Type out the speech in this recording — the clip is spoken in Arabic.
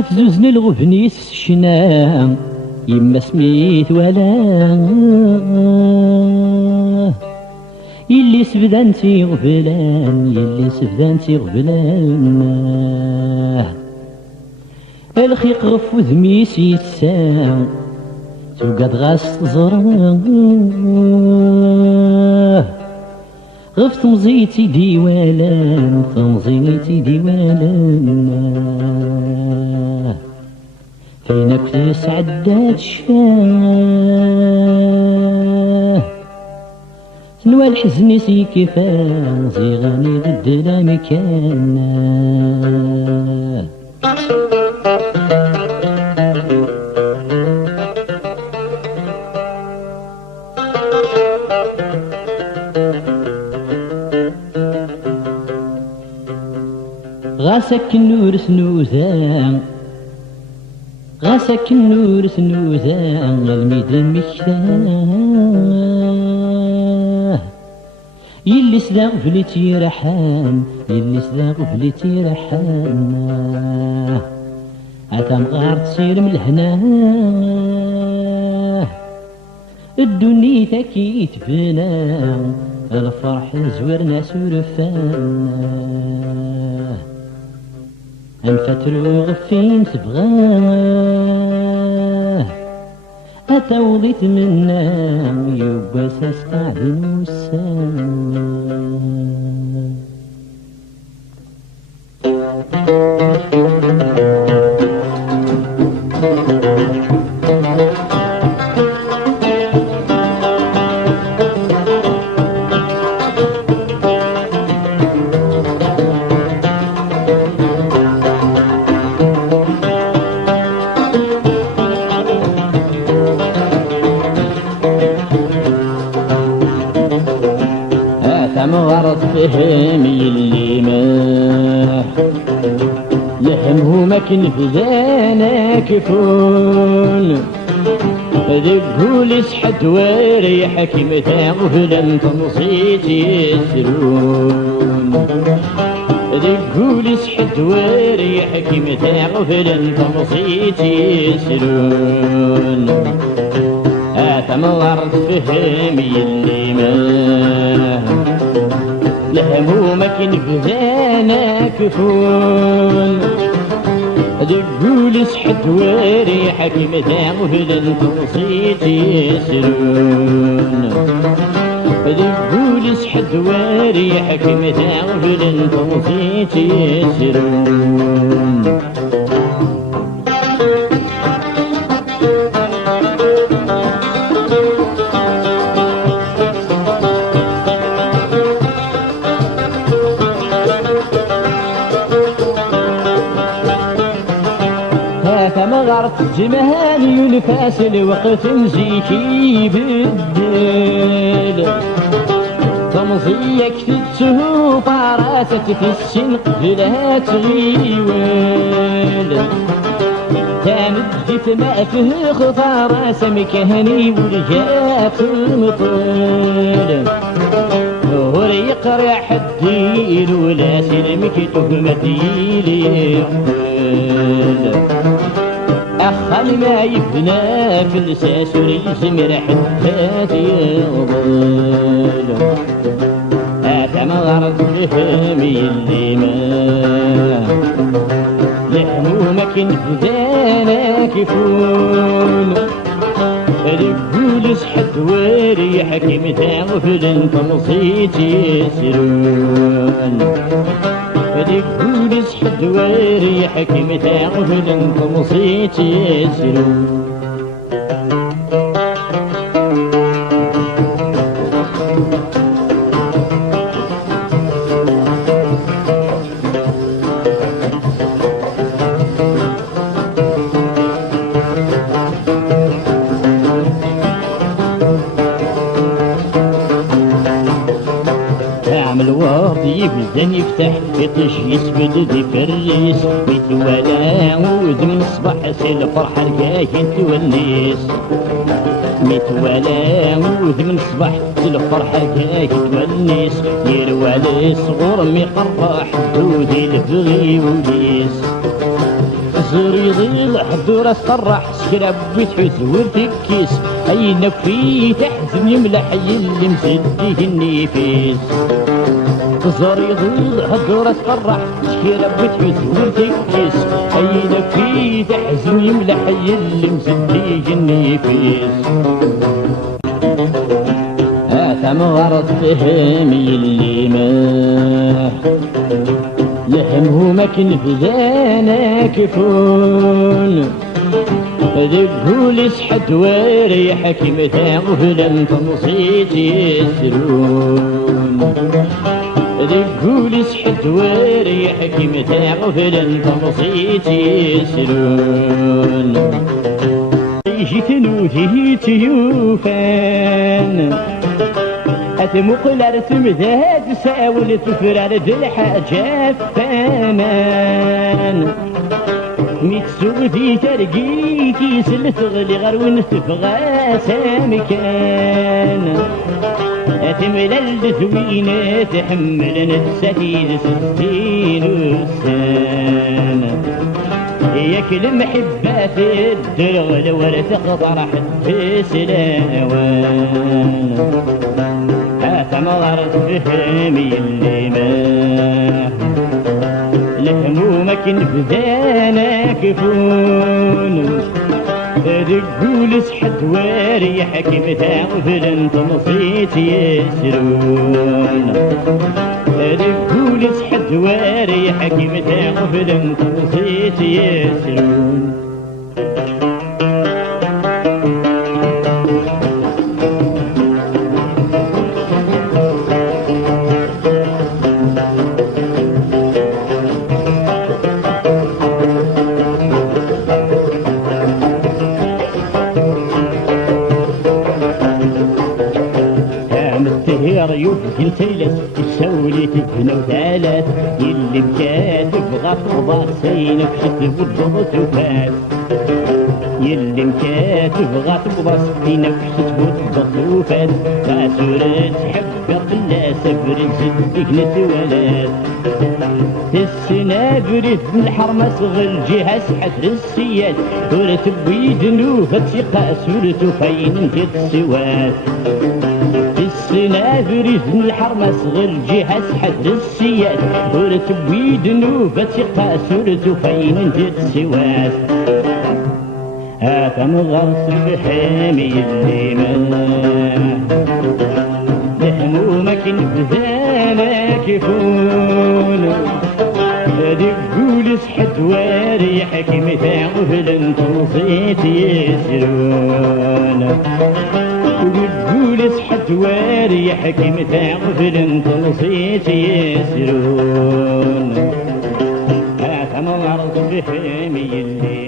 تزوزن الغبنيس شنا يما سميت ولا يلي سبدانتي غبلان يلي سبدانتي غبلان الخيق غف وذميس يتساع توقد غاس تزراه غف تمزيتي ديوالان تمزيتي ديوالان فينك تسعدات الشاه نوى الحزن سي كفان زيغاني ضد لا مكان غاسك النور سنوزان غاسك النور سنوزان الميدان مكتاه يلي سلا غفلتي رحان يلي سلا غفلتي رحان عتام غار تسير من الهنا الدنيا تاكي تفنى الفرح زورنا سورفانا انفترو غفين تبغاه اتوضيت منا يباس استعدن وسام غرض فهم يلي ماح لحمه ما كنفذانا كفون ذقول سحد وريحك متاع فلان تنصيت يسرون ذقول سحد وريحك متاع فلان تنصيت يسرون آثم غرض فهم يلي ماح لهمو ما كنفذانا كفون دقول سحد وريحك متاع فلان تنصيت يسرون دقول سحد وريحك متاع فلان تنصيت يسرون غرت جمال ينفاس الوقت نجيكي بالدل تمضيك تتشوف راسك في السن قبلها تغيول تمدت ما فيه خطا سمكهني ورجات المطول وريق راح الدير ولا سلمك تهمة يلي أخل ما يبنى في الساس والزمر حتى يضل آثم غرض فهم يلي ما لحمو ما كنفذانا كفون رجول سحد وريحك متاع فلان تنصيت يسرون رجول سحد وريحك متاع فلان تنصيت يسرون الواطي بزن يفتح يطش يسبد ذي فريس متوالى عود من الصباح الفرحة الجاية تونس متوالى عود من الصباح الفرحة الجاية تونس يروى الصغور مقرح دودي البغي وليس زريضي الحضور الصراح سكراب بتحس ورتكيس اي نفي تحزن يملح يلي مسديه النفيس زريضي الحضور الصراح سكراب بتحس ورتكيس اي نفي تحزن يملح يلي مسديه النفيس ثم غرض فهم يلي ما لحمه ما كنفذانا كفون ذبهو لسحد واري حكيم تاغفلا تنصيت يسرون ذبهو لسحد واري حكيم تاغفلا تنصيت يسرون جيت نوثي تيوفان أتمقلر تمداد ساول تفرار الحاجة فامان ميتسودي ترقيتي سلت غلي غير وين تبغى سامكان أتملى الدثوينة تحمل نفسي ستين وسان ياك المحبات الدرغل ولا تقطع حد سلاوان ثمرت بفهمي اللي ما لهمومك نفذانا كفون تقول سحد واري حكيم تغفل انت نصيت يسرون تقول سحد واري حكيم تغفل انت نصيت يسرون ريوف كنتيلس تسولي تبنى وثالث يلي مكاتب غفضة سينك شتب الضغط وفات يلي مكاتب غفضة سينك شتب الضغط وفات فاسورة حبك لا سبر زدك نتولات السنة بريد الحرمة صغل جهة سحت السياد ورتبي دنوفة ثقة سورة فين انت تسوات بريد الحرمة صغر جهة سحت السياد ورتبي دنوفة ثقة سورة فين انت تسوات هاتا مغرس بحامي اللي ما لهمومك نفذانا كفون تقول سحد واري حكيم تغفل انت نصيت يسرون تقول سحد واري حكيم تغفل انت نصيت يسرون هاتا مغرس بحامي اللي